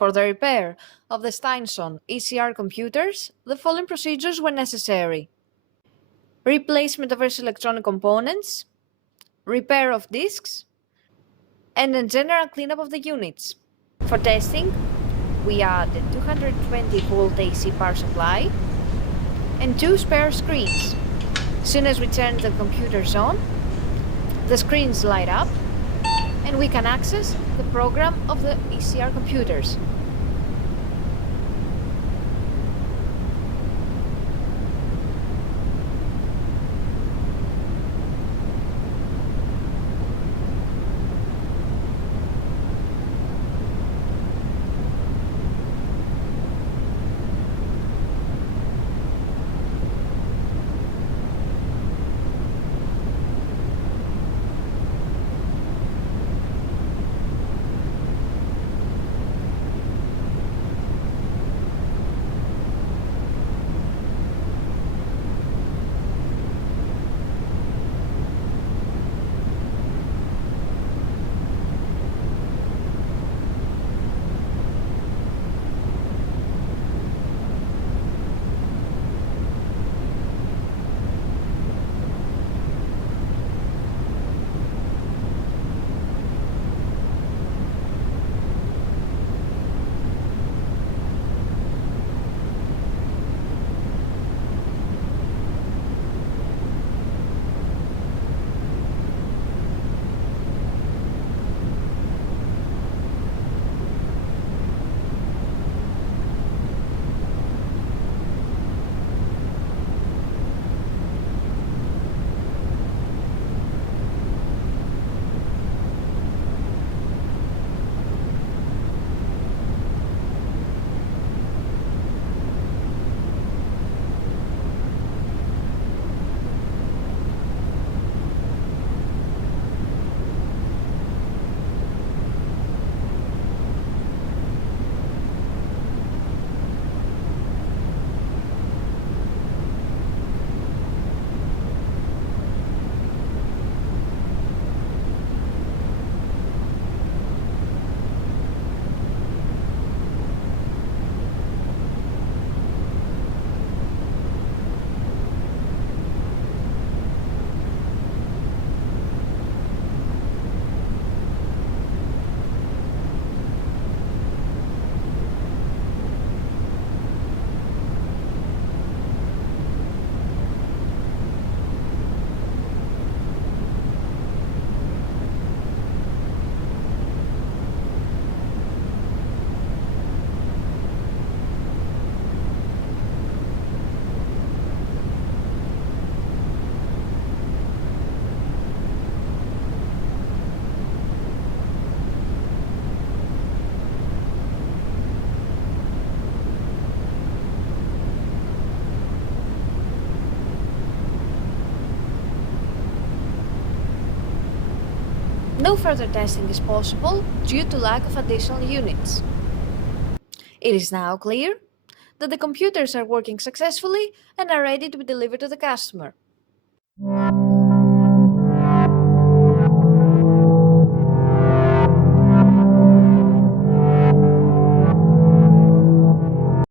For the repair of the Steinson ECR computers, the following procedures were necessary: replacement of various electronic components, repair of disks, and a general cleanup of the units. For testing, we add the 220-volt AC power supply and 2 spare screens. As soon as we turn the computers on, the screens light up and we can access the program of the ECR computers. No further testing is possible due to lack of additional units. It is now clear that the computers are working successfully and are ready to be delivered to the customer.